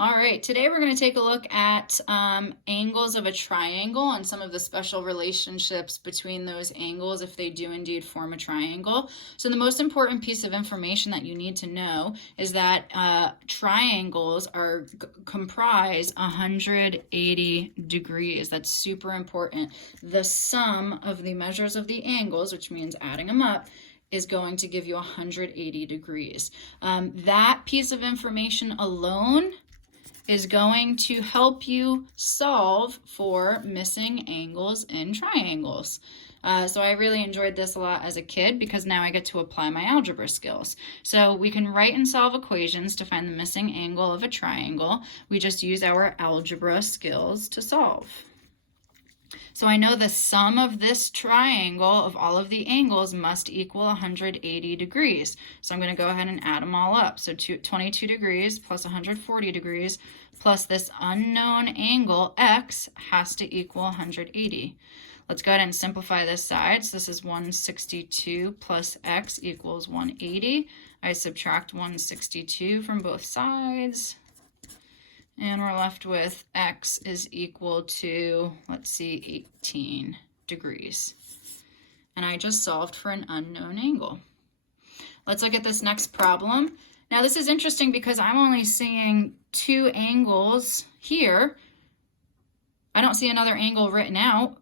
All right, today we're going to take a look at angles of a triangle and some of the special relationships between those angles if they do indeed form a triangle. So the most important piece of information that you need to know is that triangles comprise 180 degrees. That's super important. The sum of the measures of the angles, which means adding them up, is going to give you 180 degrees. That piece of information alone is going to help you solve for missing angles in triangles. So I really enjoyed this a lot as a kid because now I get to apply my algebra skills. So we can write and solve equations to find the missing angle of a triangle. We just use our algebra skills to solve. So I know the sum of this triangle of all of the angles must equal 180 degrees. So I'm going to go ahead and add them all up. So 22 degrees plus 140 degrees plus this unknown angle x has to equal 180. Let's go ahead and simplify this side. So this is 162 plus x equals 180. I subtract 162 from both sides. And we're left with x is equal to, let's see, 18 degrees. And I just solved for an unknown angle. Let's look at this next problem. Now this is interesting because I'm only seeing two angles here. I don't see another angle written out,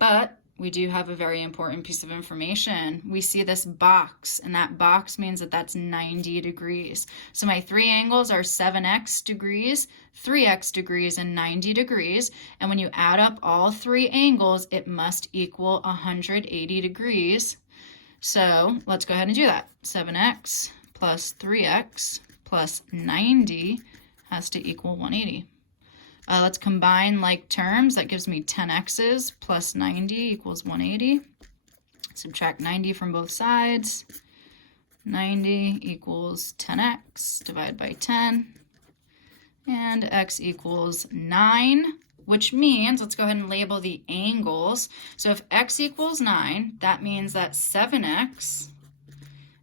but we do have a very important piece of information. We see this box, and that box means that that's 90 degrees. So my three angles are 7x degrees, 3x degrees, and 90 degrees. And when you add up all three angles, it must equal 180 degrees. So let's go ahead and do that. 7x plus 3x plus 90 has to equal 180. Let's combine like terms. That gives me 10x's plus 90 equals 180. Subtract 90 from both sides. 90 equals 10x, divide by 10. And x equals 9, which means, let's go ahead and label the angles. So if x equals 9, that means that 7x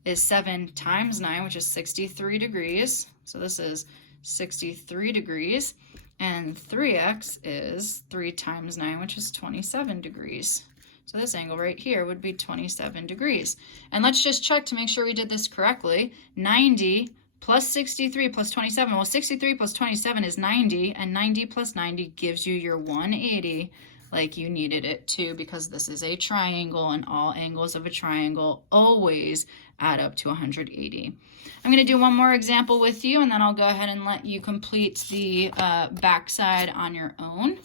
is 7 times 9, which is 63 degrees. So this is 63 degrees. And 3x is 3 times 9, which is 27 degrees. So this angle right here would be 27 degrees. And let's just check to make sure we did this correctly. 90 plus 63 plus 27. Well, 63 plus 27 is 90, and 90 plus 90 gives you your 180 like you needed it to, because this is a triangle and all angles of a triangle always add up to 180. I'm going to do one more example with you, and then I'll go ahead and let you complete the backside on your own.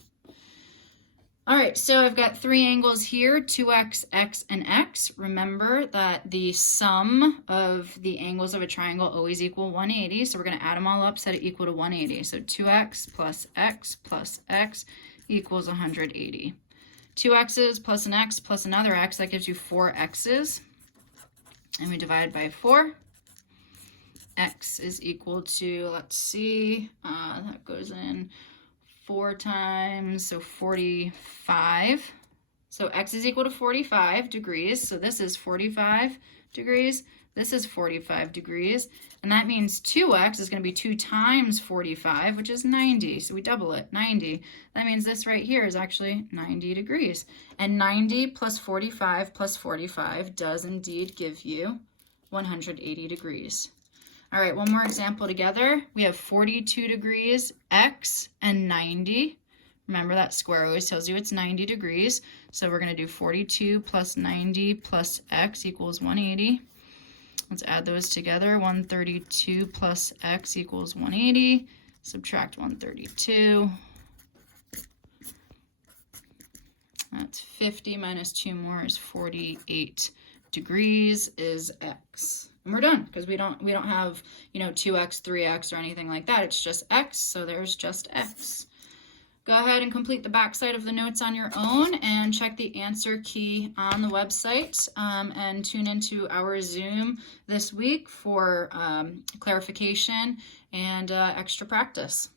All right, so I've got three angles here, 2x, x, and x. Remember that the sum of the angles of a triangle always equal 180, so we're going to add them all up, set it equal to 180. So 2x plus x equals 180. 2 x's plus an x plus another x, that gives you 4 x's. And we divide by 4. X is equal to, let's see, that goes in 4 times, so 45. So x is equal to 45 degrees. So this is 45 degrees. This is 45 degrees. And that means 2x is going to be 2 times 45, which is 90. So we double it, 90. That means this right here is actually 90 degrees. And 90 plus 45 does indeed give you 180 degrees. All right, one more example together. We have 42 degrees, x, and 90. Remember that square always tells you it's 90 degrees. So we're going to do 42 plus 90 plus x equals 180. Let's add those together. 132 plus x equals 180. Subtract 132. That's 50 minus 2 more is 48 degrees is x. And we're done because we don't have, 2x, 3x or anything like that. It's just x, so there's just x. Go ahead and complete the backside of the notes on your own and check the answer key on the website, and tune into our Zoom this week for clarification and extra practice.